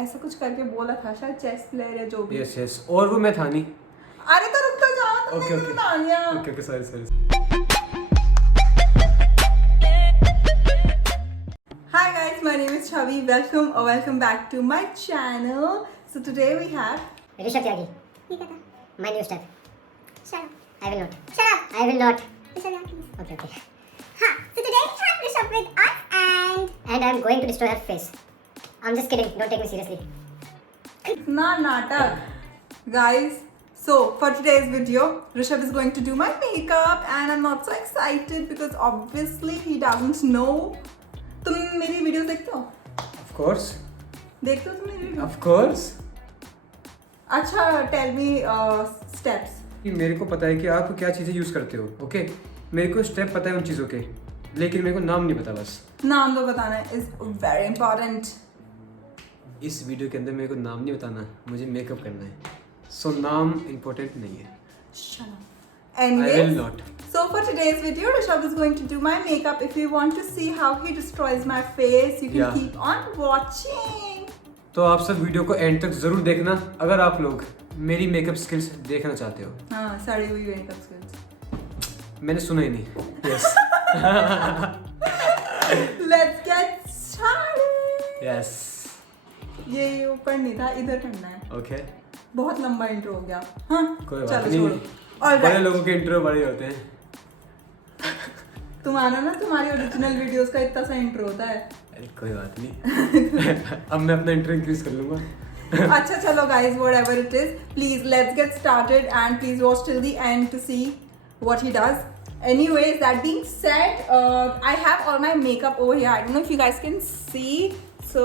ऐसा कुछ करके बोला था शायद, चेस प्लेयर या जो भी। यस और वो मैं था नहीं। अरे तो रुक तो जाओ, तुमने क्यों बता दिया? Okay sorry. Hi guys, my name is Chavi. Welcome back to my channel. So today we have Rishabh Tyagi. ठीक है था। My new step. Shut up. I will not. Shut up. I will not. Rishabh Yagi. Okay. हाँ. So today we have Rishabh with us and I'm going to destroy her face. I'm just kidding. Don't take me seriously. इतना नाटक, guys. So for today's video, Rishabh is going to do my makeup and I'm not so excited because obviously he doesn't know. तुम मेरी video देखते हो? Of course. देखते हो तुम मेरी वीडियो? Of course. अच्छा, टेल मी स्टेप्स। मेरे को पता है कि आप क्या चीज़ें यूज़ करते हो, ओके? मेरे को स्टेप पता है उन चीज़ों के, लेकिन मेरे को नाम नहीं पता बस। नाम तो बताना इज वेरी इंपॉर्टेंट। इस वीडियो के अंदर मेरे को नाम नहीं बताना, मुझे मेकअप करना है, सो नाम इम्पोर्टेंट नहीं है। Shut up. I will Anyways, not. so for today's video, Rishabh is going to do my makeup. If you want to see how he destroys my face, you can Yeah. keep on watching. तो आप सब video को and तक ज़रूर देखना अगर आप लोग मेरी मेकअप स्किल्स देखना चाहते हो। हाँ, सड़ी हुई मेकअप स्किल्स। मैंने सुना ही नहीं। Yes Let's get started. Yes ये ऊपर नहीं था, इधर करना है। ओके, बहुत लंबा इंट्रो हो गया। हाँ, कोई बात चलो नहीं। छोड़ो। Alright. बड़े लोगों के इंट्रो बड़े होते हैं। तुम आना ना, तुम्हारी ओरिजिनल वीडियोस का इतना सा इंट्रो होता है। अरे कोई बात नहीं। अब मैं अपना इंट्रो इंक्रीज कर लूंगा। अच्छा चलो guys, whatever it is, please let's get started and please watch till the end to see what he does. Anyways, that being said, I have all my makeup over here. I don't know if you guys can see. So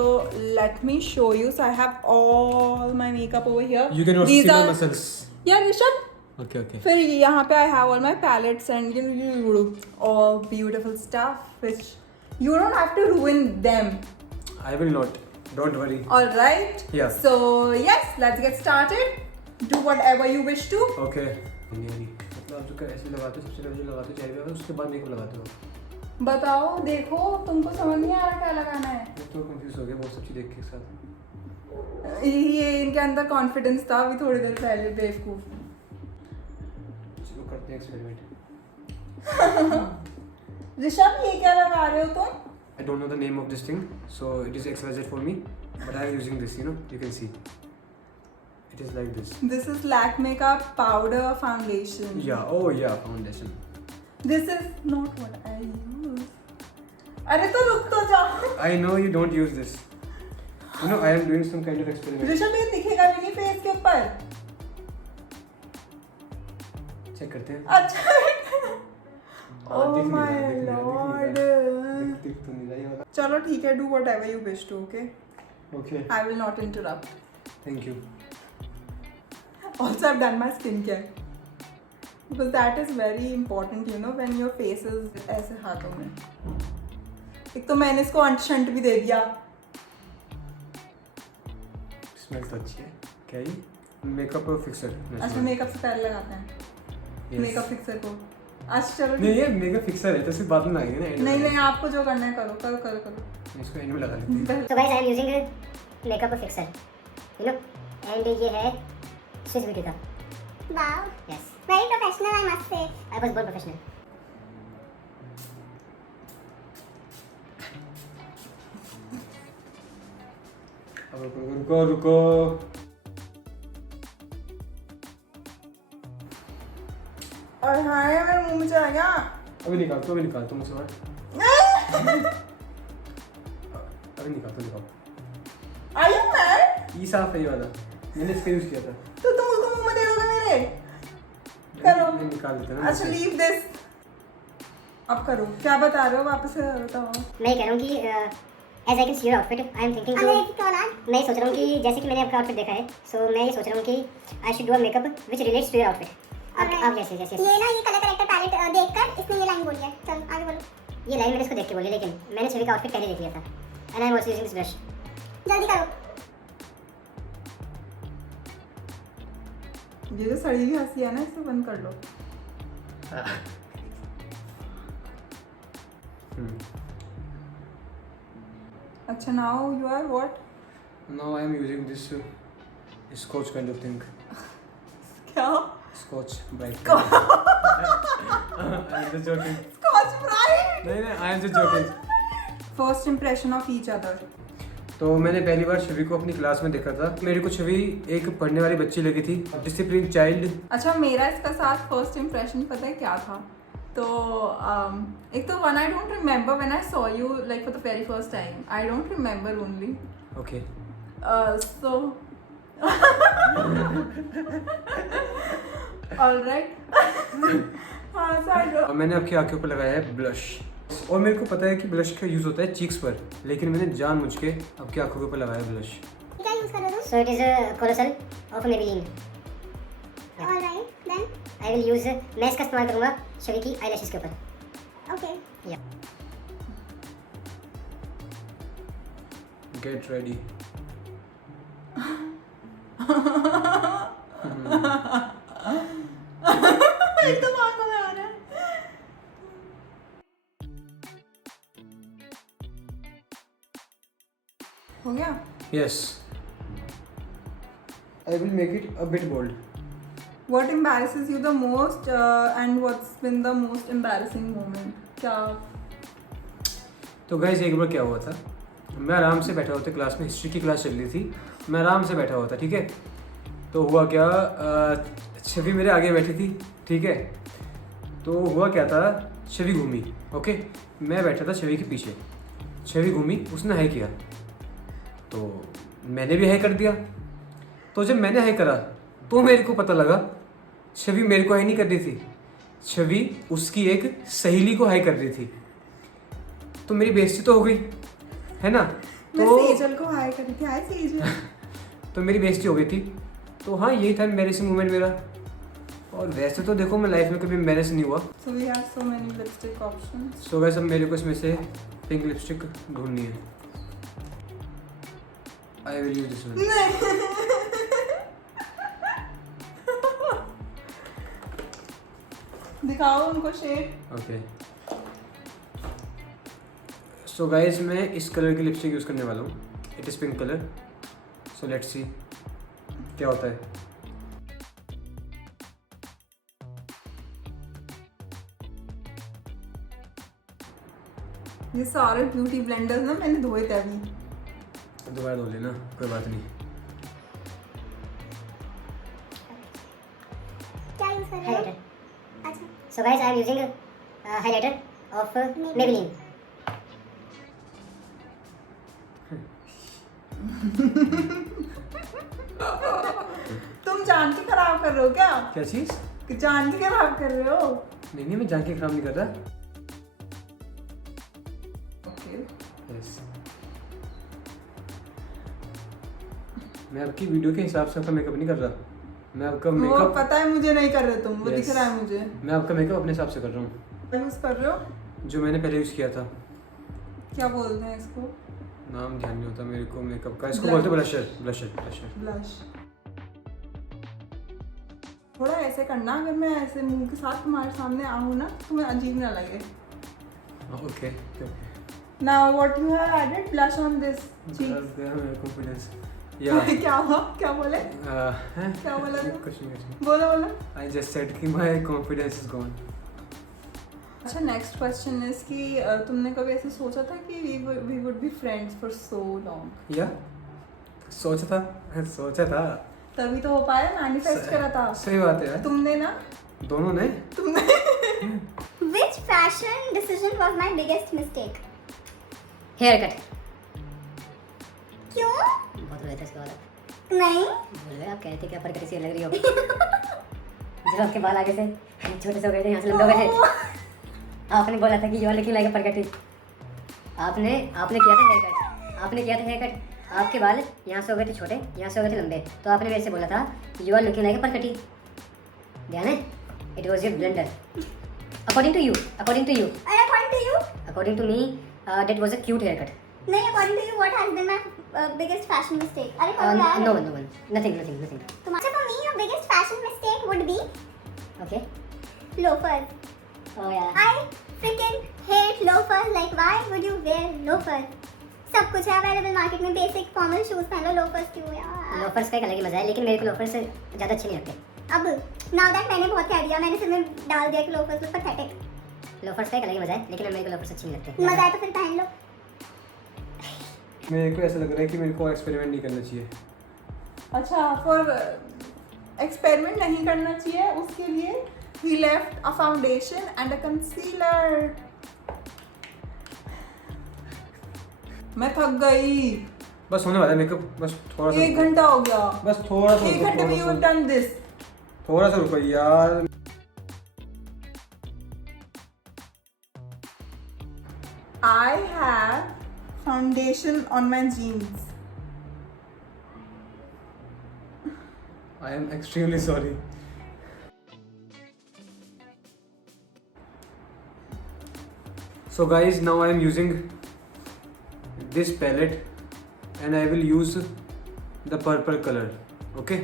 let me show you. So I have all my makeup over here. You can also These see my are- muscles. Yeah, Rishabh. Okay. फिर यहाँ पे I have all my palettes and all beautiful stuff which you don't have to ruin them. I will not. Don't worry. All right. Yeah. So yes, let's get started. Do whatever you wish to. Okay. मतलब आप जो ऐसे लगाते हो, सबसे पहले जो लगाते हो चेहरे पे, उसके बाद मेकअप लगाते हो। बताओ, देखो, तुमको समझ नहीं आ रहा क्या लगाना है? मैं तो कंफ्यूज हो गया बहुत सब चीज़ देख के एक साथ। ये इनके अंदर कॉन्फिडेंस था अभी थोड़ी देर पहले, बेवकूफ। चलो करते हैं एक्सपेरिमेंट। ऋषभ, ये क्या लगा रहे हो तुम? I don't know the name of this thing, so it is XYZ for me, but I am using this. You can see. It is like this. This is Lakme का powder foundation. Yeah. Oh yeah, foundation. This is not what I use. अरे तो रुक तो जाओ। I know you don't use this. I am doing some kind of experiment. Rishabh, ये दिखेगा भी नहीं फेस के ऊपर। चेक करते हैं। अच्छा। हाँ, Oh दिख नहीं my रहा, दिख नहीं रहा, lord. दिख तो नहीं रहा, ये वाला। चलो ठीक है, do whatever you wish to, okay? Okay. I will not interrupt. Thank you. Also, I've done my skincare because that is very important, when your face is ऐसे हाथों में। एक तो मैंने इसको अंट भी दे दिया। स्मेल तो अच्छी है। क्या ये? Makeup fixer. अच्छा, मेकअप से पहले लगाते हैं Yes. मेकअप फिक्सर को। अच्छा चलो नहीं, ये मेकअप फिक्सर है, तो सिर्फ बाद में लगाएंगे ना। end में। नहीं, आपको जो करना है करो करो करो करो। इसको एंड में लगा लेते हैं। So guys, I am using a makeup fixer. And ये है Swiss Beauty का। Wow, Yes. very professional, I must say. I was born professional. अब रुको। और हाँ, ये मेरे मुंह में चला गया। अभी निकाल तुम मुझसे बाहर। अभी निकाल। Are you mad? ये साफ है ये वाला, मैंने इसका यूज किया था। तो तुम उसको मुंह में दे दोगे मेरे? करो। नहीं, निकाल देते ना। अच्छा, leave this. अब करो। क्या बता रहे हो? वापस से बताओ। मैं ये कह रहा हूँ कि as I can see your outfit, I am thinking अंग्रेजी कौन आज? मैं ये सोच रहा हूँ कि जैसे कि मैंने आपका आउटफिट देखा है, सो मैं ये सोच रहा हूँ कि I should do a makeup which relates to your outfit. आप जैसे ये ना, ये कलर करेक्टर पैलेट देखकर इसने ये लाइन बोली है। चल आगे बोलो। ये लाइन मैंने इसको देख के बोली, लेकिन मैंने छवि का आउटफिट पहले देख लिया था। And I am also using this brush. जल्दी करो। ये जो सड़ी हुई हंसी है ना, इसे बंद कर लो। अच्छा, now you are what? Now I am using this Scotch kind of thing. क्या? Scotch Brite. I am just joking. Scotch Brite. नहीं, I am just joking. First impression of each other. तो मैंने पहली बार छवि को अपनी क्लास में देखा था। मेरे को छवि एक पढ़ने वाली बच्ची लगी थी, डिसिप्लिन चाइल्ड। अच्छा, मेरा इसका साथ फर्स्ट इम्प्रेशन पता है क्या था? तो एक तो one I don't remember when I saw you like for the very first time, I don't remember only. Okay. So alright. हाँ सर। मैंने आपकी आंखों पर लगाया है ब्लश, और मेरे को पता है कि ब्लश का यूज होता है चीक्स पर, लेकिन मैंने जानबूझ के आपकी आंखों के ऊपर लगाया ब्लश। क्या यूज कर रहे हो? So it is a colossal of Maybelline. Alright, then I will use मैं इसका इस्तेमाल करूँगा छवि की eyelashes के ऊपर. okay. Yeah. Get ready. एकदम आंखों में आ रहा है। हो गया? Yes. I will make it a bit bold. What embarrasses you the most and what's been the most embarrassing moment? क्या? तो गाइस एक बार क्या हुआ था, मैं आराम से बैठा हुआ था क्लास में, हिस्ट्री की क्लास चल रही थी, मैं आराम से बैठा हुआ था, ठीक है। तो हुआ क्या, छवि मेरे आगे बैठी थी, ठीक है। तो हुआ क्या था, छवि घूमी, ओके, मैं बैठा था छवि के पीछे, छवि घूमी, उसने हाई किया, तो मैंने भी हाई कर दिया। तो जब मैंने हाई करा तो मेरे को पता लगा छवि मेरे को हाई नहीं कर रही थी, छवि उसकी एक सहेली को हाई कर रही थी। तो मेरी बेइज्जती तो हो गई, है ना। मैं तो सेजल को हाय करी थी। हाय सेजल। तो मेरी बेइज्जती हो गई थी। तो हाँ, यही था एम्बैरेसिंग मोमेंट मेरा। और वैसे तो देखो मैं लाइफ में कभी एम्बैरेस नहीं हुआ। So we have so many lipstick options. So guys अब मेरे को इसमें से पिंक लिपस्टिक ढूंढनी है। I will use this one. दिखाओ उनको शेड। ओके। सो गाइस मैं इस कलर की लिपस्टिक यूज़ करने वाला हूँ, it is pink colour. So let's see क्या होता है। ये सारे ब्यूटी ब्लेंडर्स ना मैंने धोए थे अभी। दोबारा धो लेना, कोई बात नहीं। क्या यूज कर रहे हो? Highlighter. अच्छा. So guys, I am using a highlighter of Maybelline. तुम जान के खराब कर रहे हो क्या? क्या चीज़? जान के खराब कर रहे हो? नहीं नहीं, मैं जान के खराब नहीं कर रहा। Okay. यस। मैं आपकी वीडियो के हिसाब से आपका मेकअप नहीं कर रहा, मैं आपका वो मेकअप, पता है मुझे नहीं कर रहे तुम, वो Yes. दिख रहा है मुझे। मैं आपका मेकअप अपने हिसाब से कर रहा हूँ, यूज कर रहे हो? जो मैंने पहले यूज़ किया था। क्या बोलते हैं इसको? नाम ध्यान नहीं होता मेरे को मेकअप का, इसको Blush. बोलते ब्लशर। Blusher blusher. ब्लश। थोड़ा ऐसे करना, अगर मैं ऐसे मुंह के साथ तुम्हारे सामने आऊँ ना तो तुम्हें अजीब ना लगे। Okay. Now what you have added blush on this cheek? Confidence या क्या हुआ? क्या बोले? हैं? क्या बोला तू? कुछ नहीं। बोलो बोलो। आई जस्ट सेड कि माय कॉन्फिडेंस इज गॉन। अच्छा, नेक्स्ट क्वेश्चन इज कि तुमने कभी ऐसे सोचा था कि we would be friends for so long? या सोचा था तभी तो हो पाया, मैनिफेस्ट करा था। सही बात है यार, तुमने ना? दोनों ने। Which fashion decision was my biggest mistake? Haircut. क्यों? बहुत रोए थे इसके बाद। नहीं. बोल रहे आप कह रहे थे क्या पर कैसी लग रही हो। जब आपके बाल आगे से छोटे से हो गए थे, यहाँ से लंबे हो गए थे, आपने बोला था कि you are looking like a परगटी। आपने किया था हेयर कट, आपके बाल यहाँ से हो गए थे छोटे, यहाँ से हो गए थे लंबे, तो आपने मेरे से बोला था you are looking like a परगटी। ध्यान है? It was your blunder according to you. And according to you? According to me that was a cute haircut. नहीं, according to you, what has been my biggest fashion mistake? अरे कौन यार? No one. Nothing. तुम्हारा for me your biggest fashion mistake would be Okay. loafers. Oh yeah. I freaking hate loafers. Like, why would you wear loafers? सब कुछ है available market में। Basic formal shoes पहन लो, loafers क्यों यार। Loafers का एक अलग ही मजा है, लेकिन मेरे को लोफर्स से ज़्यादा अच्छे नहीं लगते। अब नाउ दैट मैंने बहुत कह दिया, मैंने सिर में डाल दिया कि लोफर्स लुक पैथेटिक। लोफर्स का एक अलग ही मजा है, लेकिन मेरे को लोफर्स अच्छे नहीं लगते। मजा आए तो फिर पहन लो। मेरे को ऐसा लग रहा है कि मेरे को एक्सपेरिमेंट नहीं करना चाहिए। अच्छा, फॉर एक्सपेरिमेंट नहीं करना चाहिए, उसके लिए he left a foundation and a concealer. मैं थक गई, बस होने वाला है मेकअप, बस थोड़ा सा 1 घंटा हो गया। बस थोड़ा सा 1 घंटे में you have done this. थोड़ा सा रुको यार। I have foundation on my jeans. I am extremely sorry. So guys, now I am using this palette and I will use the purple color. Okay?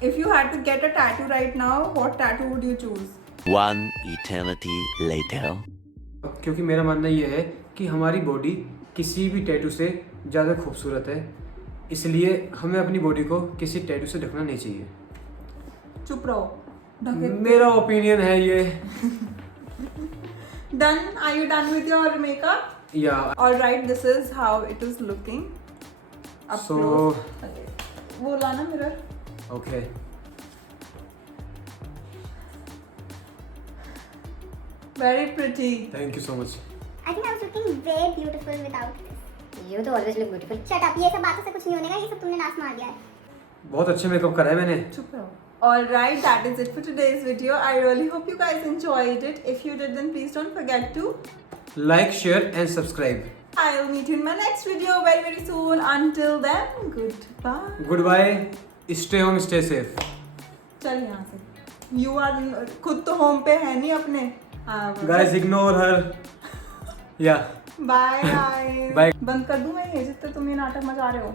If you had to get a tattoo right now, what tattoo would you choose? One eternity later. क्योंकि मेरा मानना ये है कि हमारी body किसी भी tattoo से ज़्यादा खूबसूरत है, इसलिए हमें अपनी बॉडी को किसी टैटू से ढकना नहीं चाहिए। चुप रहो, ढके। मेरा ओपिनियन है ये। Done? Are you done with your makeup? या Alright, this is how it is looking. Up So- close. Okay. वो लाना mirror. Okay. Very pretty. Thank you so much. I think I was looking way beautiful without this. You तो always look beautiful. Shut up, ये सब बातों से कुछ नहीं होने का, ये सब तुमने नाश मार दिया है। बहुत अच्छे मेकअप करा है मैंने। चुप रहो. Alright, that is it for today's video. I really hope you guys enjoyed it. If you did, then please don't forget to. Like, share and subscribe. I'll meet you in my next video very very soon. Until then, goodbye. Goodbye. Stay home, stay safe. चल यहाँ से. You are खुद तो home पे है नहीं अपने. Guys, ignore her. Yeah. Bye guys. Bye. बंद कर दूँ मैं ये जितने तुम ये नाटक मचा रहे हो.